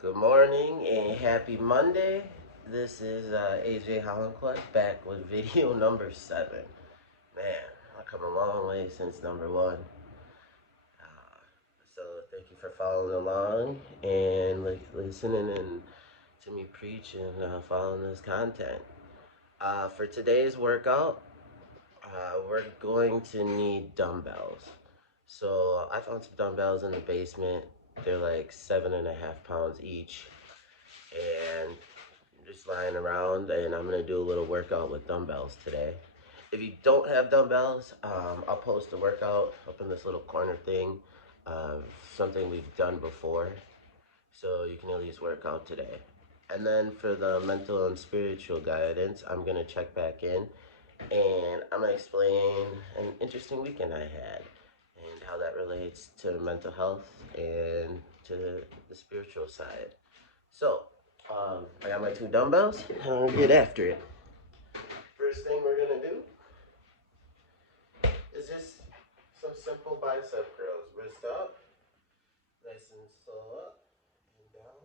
Good morning and happy Monday. This is AJ Hollandclutch back with video number 7. Man, I've come a long way since number 1. So thank you for following along and listening and to me preach and following this content. For today's workout, we're going to need dumbbells. So I found some dumbbells in the basement. They're like 7.5 pounds each. And just lying around, and I'm gonna do a little workout with dumbbells today. If you don't have dumbbells, I'll post a workout up in this little corner thing, something we've done before, so you can at least work out today. And then for the mental and spiritual guidance, I'm gonna check back in, and I'm gonna explain an interesting weekend I had and how that relates to mental health and to the spiritual side. So, I got my 2 dumbbells, and I'm gonna get after it. First thing we're gonna do is just some simple bicep curls. Wrist up, nice and slow up and down.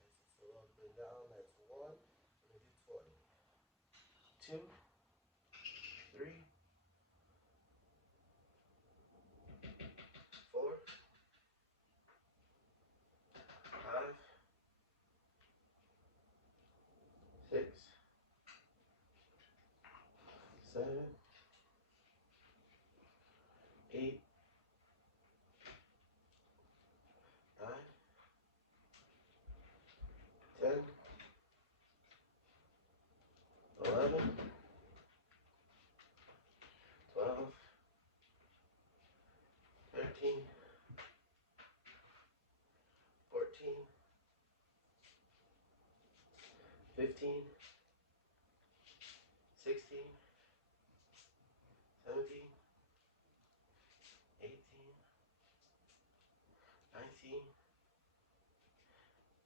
Nice and slow up and down. That's 1. I'm gonna do 20. 2, 3, 4, 5, 6, 7, 8, 9, 10, 11, 12, 13, 14, 15, 16, 17, 18, 19,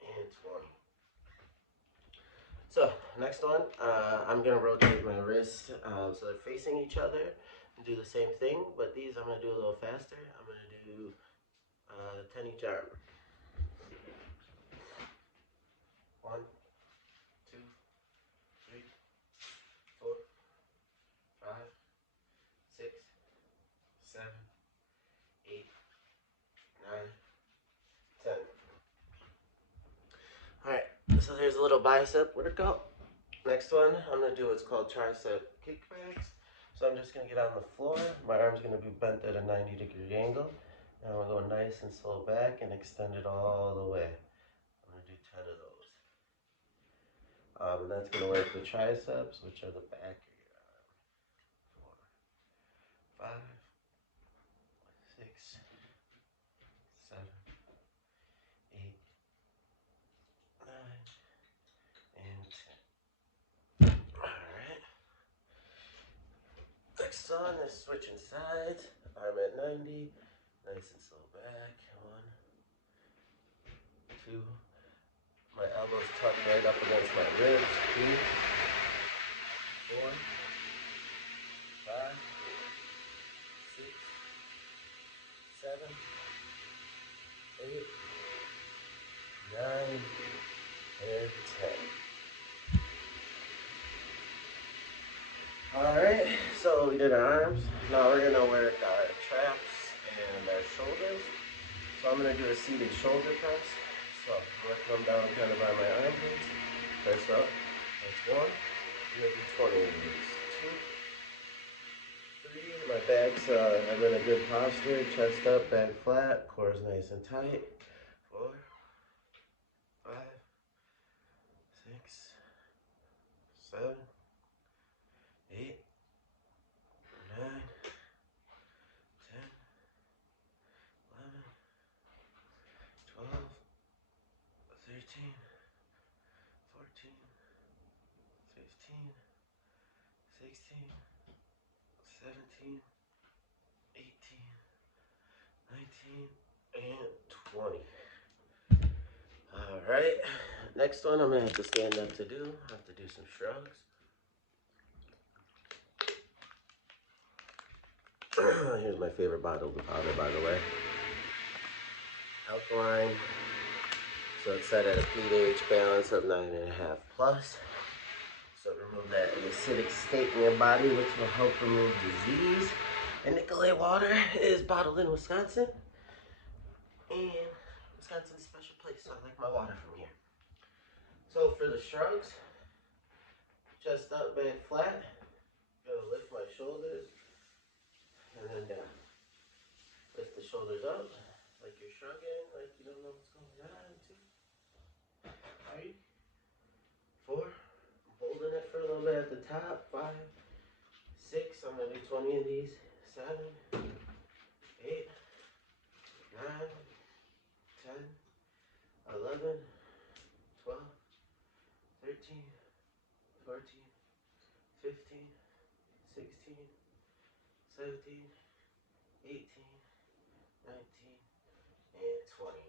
and 20. So, next one, I'm going to rotate my wrists so they're facing each other and do the same thing, but these I'm going to do a little faster. I'm going to do 10 each arm. 1, 2, 3, 4, 5, 6, 7, 8, 9, 10. Alright, so there's a little bicep workout. Next one, I'm going to do what's called tricep kickbacks. So I'm just going to get on the floor. My arm's going to be bent at a 90-degree angle. And I'm going to go nice and slow back and extend it all the way. I'm going to do 10 of those. And that's going to work the triceps, which are the back of your arm. 4, 5, 6, 7, 8, 9, and 10. Alright. Next one is switching sides. Arm at 90. Nice and slow back. 1, 2. My elbows tucked right up against my ribs. 3, 4, 5, 6, 7, 8, 9, and 10. Alright, so we did our arms. Now we're going to work our traps and our shoulders. So I'm going to do a seated shoulder press. So I'm going to come down kind of by my armpits. Press up. That's 1. I'm going to do 20 of these. 2, 3. My back's, I'm in a good posture. Chest up, back flat. Core's nice and tight. 4, 5, 6, 7, 8, 9, 10, 11, 12, 13, 14, 15, 16, 17, 18, 19, and 20. Alright, next one I'm going to have to stand up to do. I have to do some shrugs. Here's my favorite bottle of powder, by the way. Alkaline So it's set at a pH balance of 9.5 plus. So remove that acidic state in your body, which will help remove disease. And Nicolay water is bottled in Wisconsin. And Wisconsin's a special place, so I like my water from here. So for the shrugs, chest up, back flat. Gonna lift my shoulders and then down. Lift the shoulders up like you're shrugging, like you don't know what's going on. 2, 3, 4. I'm holding it for a little bit at the top. 5, 6. I'm gonna do 20 of these. 7, 8, 9, 10, 11, 12, 13, 14, 15, 16, 17, 18, 19, and 20.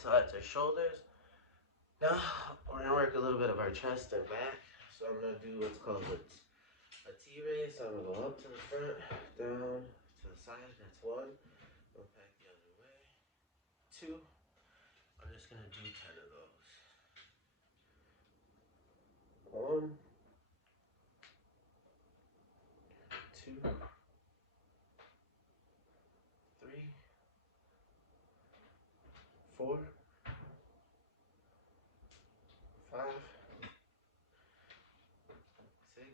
So that's our shoulders. Now we're gonna work a little bit of our chest and back. So I'm gonna do what's called a T-raise. So I'm gonna go up to the front, down to the side. That's 1. Go back the other way. 2. I'm just gonna do 10 of those. 1, 2, 3, 4, 5, 6,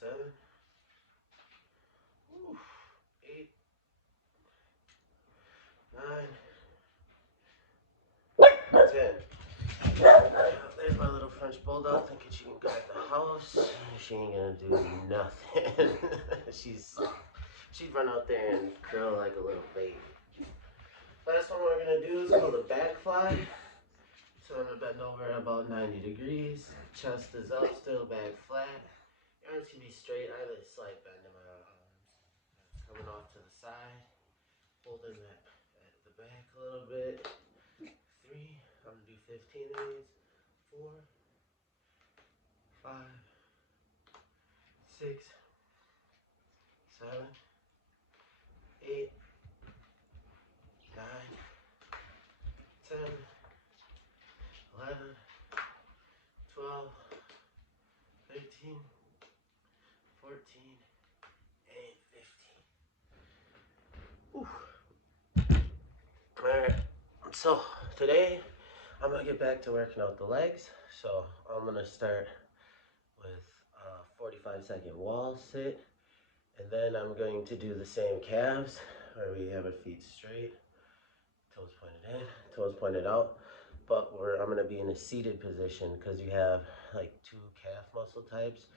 7, 8, 9, 10. There's my little French bulldog thinking she can guard the house. She ain't gonna do nothing. She'd run out there and curl like a little baby. Last one we're gonna do is called a back fly. So I'm gonna bend over about 90 degrees. Chest is up, still back flat. Your arms can be straight. I have a slight bend in my arms. Coming off to the side. Holding that at the back a little bit. 3. I'm gonna do 15 of these. 4, 5, 6, 7, 8, 9, 10, 11, 12, 13, 14, and 15. Whew. Alright, so today I'm gonna get back to working out the legs. So I'm gonna start with a 45-second wall sit, and then I'm going to do the same calves where we have our feet straight, toes pointed in, toes pointed out. But I'm gonna be in a seated position because you have like 2 calf muscle types.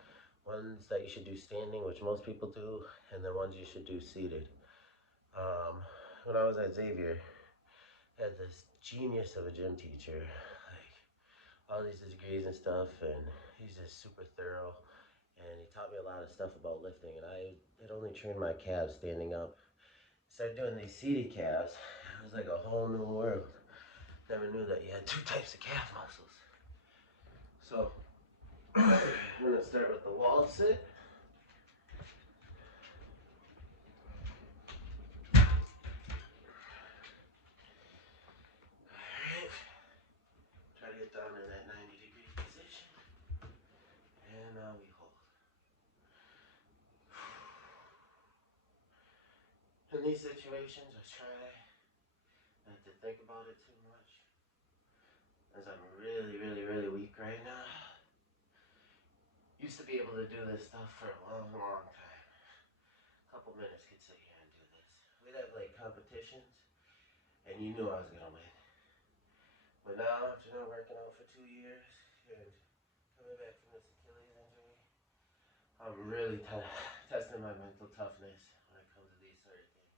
Ones that you should do standing, which most people do, and then ones you should do seated. When I was at Xavier, I had this genius of a gym teacher, like all these degrees and stuff, and he's just super thorough. And he taught me a lot of stuff about lifting, and I had only trained my calves standing up. Started doing these seated calves. It was like a whole new world. Never knew that you had 2 types of calf muscles. So I'm gonna start with the wall sit. Alright. Try to get down in that 90-degree position. And now we hold. In these situations, I try not to think about it too much, as I'm really, really, really weak right now. Used to be able to do this stuff for a long, long time. A couple minutes could sit here and do this. We'd have like competitions, and you knew I was gonna win. But now, after not working out for 2 years and coming back from this Achilles injury, I'm really testing my mental toughness when it comes to these certain things.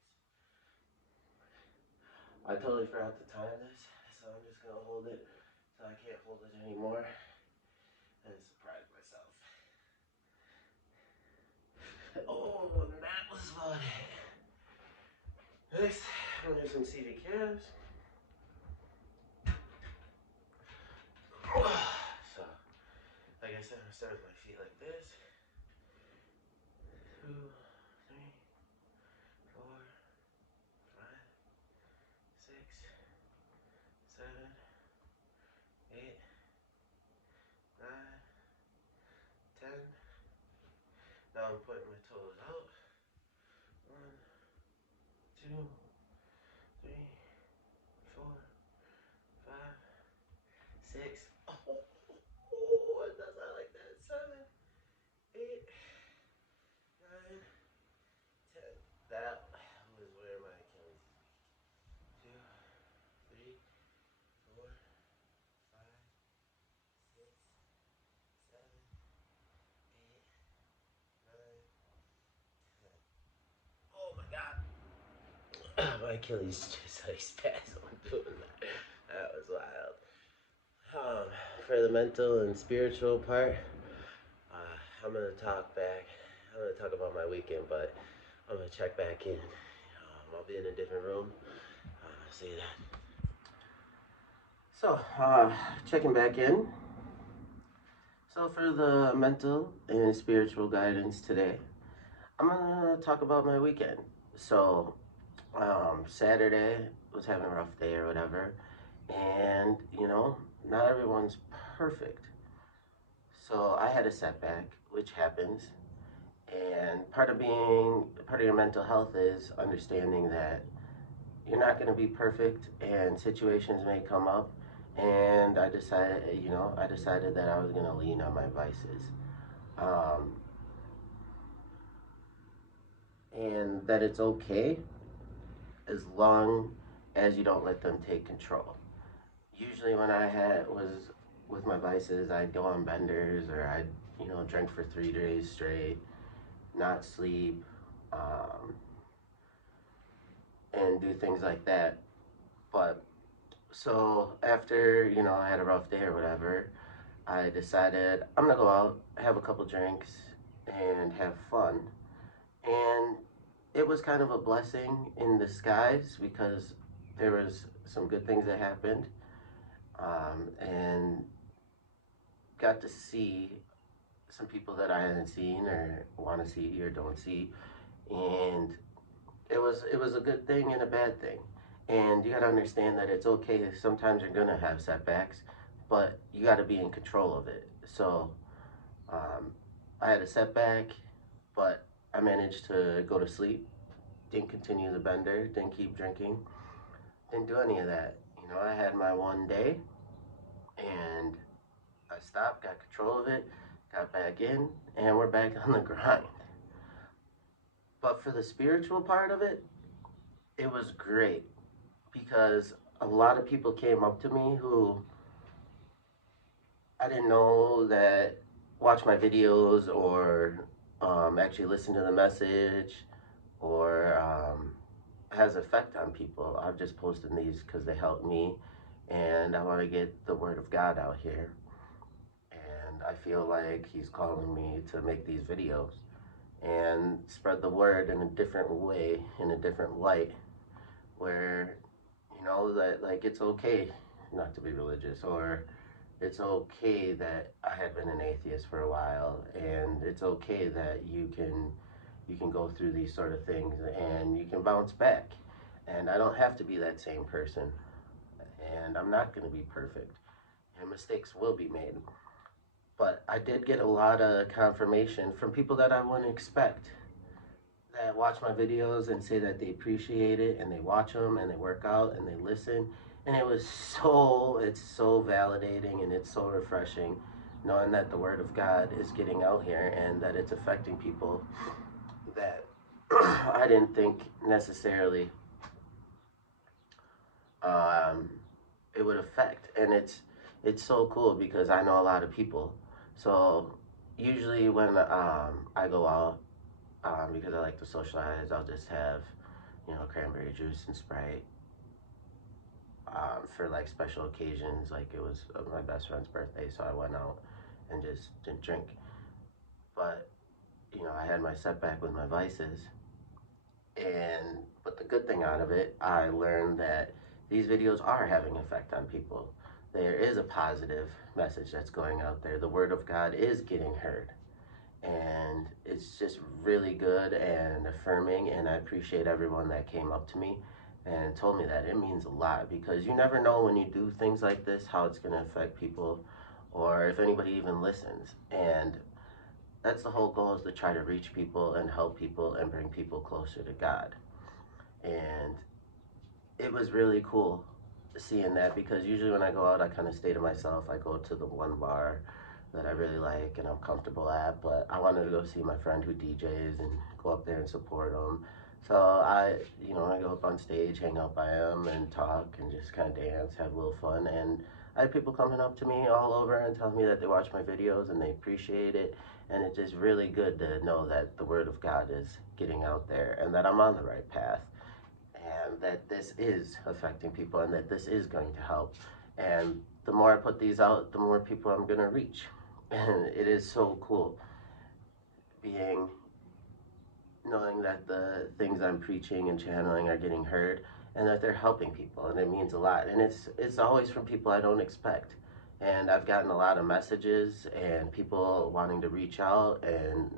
I totally forgot to time this, so I'm just gonna hold it till I can't hold it anymore and surprise myself. Oh, that was fun. Next, I'm gonna do some seated calves. So, like I said, I'm gonna start with my feet like this. 2, 3, 4, 5, I'm putting my toes out. One, two, three, four, five, six. Oh, it does not like that. 7, 8, 9, 10. That was where my Achilles is weak. 2, 3, 4, 5, 6, 7, 8, 9, 10. Oh my god. My Achilles just like spasmed when doing that. That was wild. For the mental and spiritual part, I'm gonna talk back. I'm gonna talk about my weekend, but I'm gonna check back in. I'll be in a different room. See that. So, checking back in. So, for the mental and spiritual guidance today, I'm gonna talk about my weekend. So, Saturday was having a rough day or whatever, and not everyone's perfect. So I had a setback, which happens, and part of your mental health is understanding that you're not going to be perfect, and situations may come up. And I decided that I was going to lean on my vices, um, and that it's okay as long as you don't let them take control. Usually, when was with my vices, I'd go on benders, or I'd drink for 3 days straight, not sleep, um, and do things like that. But so after I had a rough day or whatever, I decided I'm gonna go out, have a couple drinks, and have fun. And it was kind of a blessing in disguise because there was some good things that happened, and got to see some people that I hadn't seen or want to see or don't see, and it was a good thing and a bad thing. And you got to understand that it's okay. Sometimes you're gonna have setbacks, but you got to be in control of it. So um, I had a setback, but I managed to go to sleep. Didn't continue the bender. Didn't keep drinking. Didn't do any of that. I had my one day, and I stopped. Got control of it. Got back in, and we're back on the grind. But for the spiritual part of it, it was great because a lot of people came up to me who I didn't know that watch my videos, or actually listen to the message, or has effect on people. I've just posted these because they help me, and I want to get the word of God out here. And I feel like He's calling me to make these videos and spread the word in a different way, in a different light, where that like it's okay not to be religious, or it's okay that I had been an atheist for a while, and it's okay that you can go through these sort of things and you can bounce back. And I don't have to be that same person, and I'm not going to be perfect, and mistakes will be made. But I did get a lot of confirmation from people that I wouldn't expect, that watch my videos and say that they appreciate it, and they watch them and they work out and they listen. And it's so validating, and it's so refreshing knowing that the word of God is getting out here and that it's affecting people that I didn't think necessarily um, it would affect. And it's so cool because I know a lot of people. So usually when I go out, because I like to socialize, I'll just have cranberry juice and Sprite, for like special occasions. Like it was my best friend's birthday, so I went out and just didn't drink. But I had my setback with my vices, but the good thing out of it, I learned that these videos are having effect on people. There is a positive message that's going out there. The word of God is getting heard, and it's just really good and affirming. And I appreciate everyone that came up to me and told me that. It means a lot because you never know when you do things like this how it's going to affect people, or if anybody even listens. And that's the whole goal, is to try to reach people and help people and bring people closer to God. And it was really cool seeing that, because usually when I go out, I kind of stay to myself. I go to the one bar that I really like and I'm comfortable at, but I wanted to go see my friend who DJs and go up there and support him. So I go up on stage, hang out by him, and talk and just kind of dance, have a little fun. And I had people coming up to me all over and telling me that they watch my videos and they appreciate it. And it's just really good to know that the word of God is getting out there and that I'm on the right path, and that this is affecting people and that this is going to help. And the more I put these out, the more people I'm going to reach. And it is so cool being knowing that the things I'm preaching and channeling are getting heard and that they're helping people, and it means a lot. And it's always from people I don't expect. And I've gotten a lot of messages and people wanting to reach out and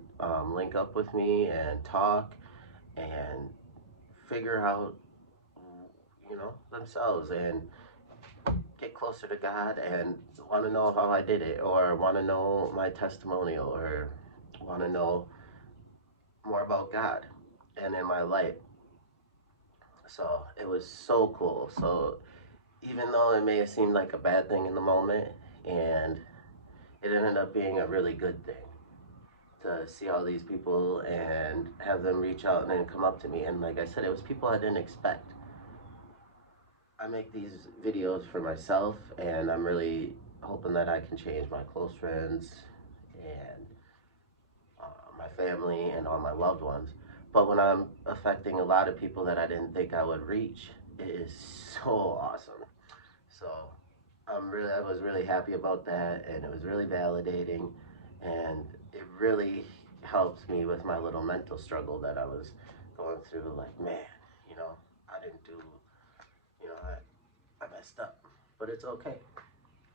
link up with me and talk and figure out, themselves and get closer to God and want to know how I did it, or want to know my testimonial, or want to know more about God and in my life. So it was so cool. So even though it may have seemed like a bad thing in the moment, and it ended up being a really good thing to see all these people and have them reach out and then come up to me. And like I said, it was people I didn't expect. I make these videos for myself, and I'm really hoping that I can change my close friends and my family and all my loved ones. But when I'm affecting a lot of people that I didn't think I would reach, it is so awesome. So I was really happy about that, and it was really validating, and it really helped me with my little mental struggle that I was going through. Like, man, I didn't do, I messed up, but it's okay.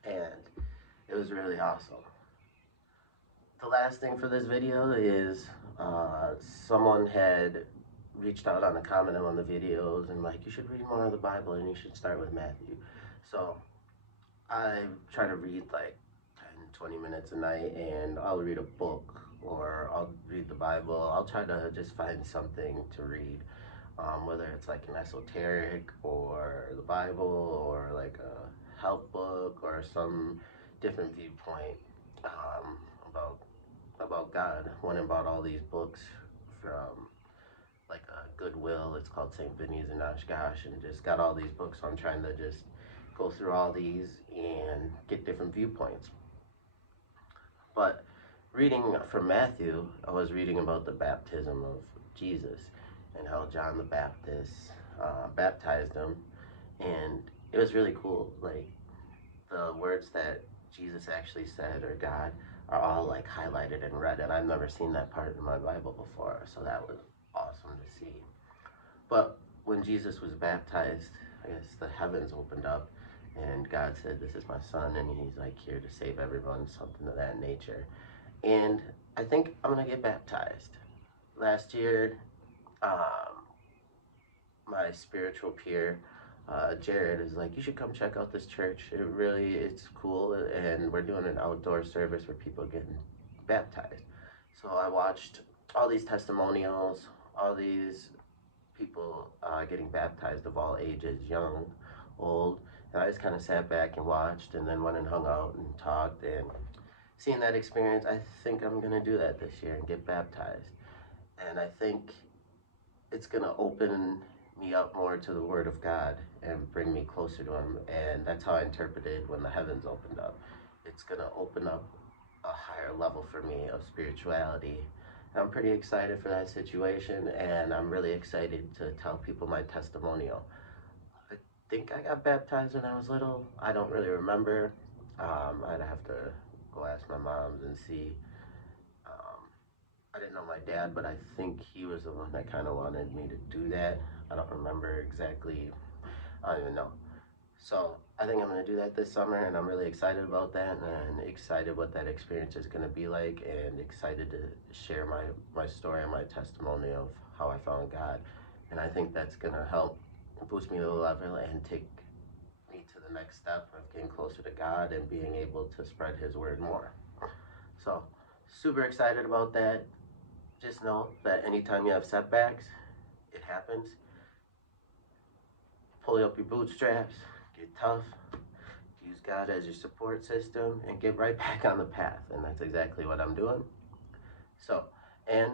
And it was really awesome. The last thing for this video is someone had reached out on a comment on the videos and like, you should read more of the Bible and you should start with Matthew. So I try to read like 10, 20 minutes a night, and I'll read a book or I'll read the Bible. I'll try to just find something to read, whether it's like an esoteric or the Bible or like a help book or some different viewpoint um, about God. Went and bought all these books from like a Goodwill. It's called St. Vinny's and Oshkosh, and just got all these books. So I'm trying to just go through all these and get different viewpoints. But reading from Matthew, I was reading about the baptism of Jesus and how John the Baptist baptized him, and it was really cool. Like, the words that Jesus actually said, or God, are all like highlighted in red, and I've never seen that part in my Bible before, so that was awesome to see. But when Jesus was baptized, I guess the heavens opened up, and God said, "This is my son," and he's like here to save everyone, something of that nature. And I think I'm gonna get baptized. Last year, um, my spiritual peer, Jared, is like, you should come check out this church. It's cool, and we're doing an outdoor service where people are getting baptized. So I watched all these testimonials, all these people getting baptized of all ages, young, old, and I just kind of sat back and watched, and then went and hung out and talked, and seeing that experience, I think I'm gonna do that this year and get baptized. And I think it's going to open me up more to the Word of God and bring me closer to Him. And that's how I interpreted when the heavens opened up. It's going to open up a higher level for me of spirituality. I'm pretty excited for that situation, and I'm really excited to tell people my testimonial. I think I got baptized when I was little. I don't really remember. I'd have to go ask my moms and see. Um, I didn't know my dad, but I think he was the one that kind of wanted me to do that. I don't remember exactly. I don't even know. So I think I'm going to do that this summer, and I'm really excited about that, and excited what that experience is going to be like, and excited to share my story and my testimony of how I found God. And I think that's going to help boost me to the level and take me to the next step of getting closer to God and being able to spread His word more. So Super excited about that. Just know that anytime you have setbacks, it happens. Pull up your bootstraps, get tough, use God as your support system, and get right back on the path. And that's exactly what I'm doing. So, and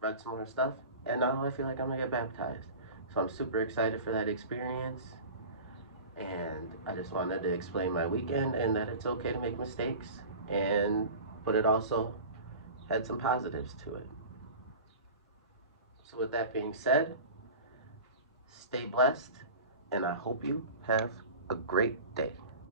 read some more stuff, and now I feel like I'm gonna get baptized. So I'm super excited for that experience. And I just wanted to explain my weekend and that it's okay to make mistakes, and but it also had some positives to it. So with that being said, stay blessed, and I hope you have a great day.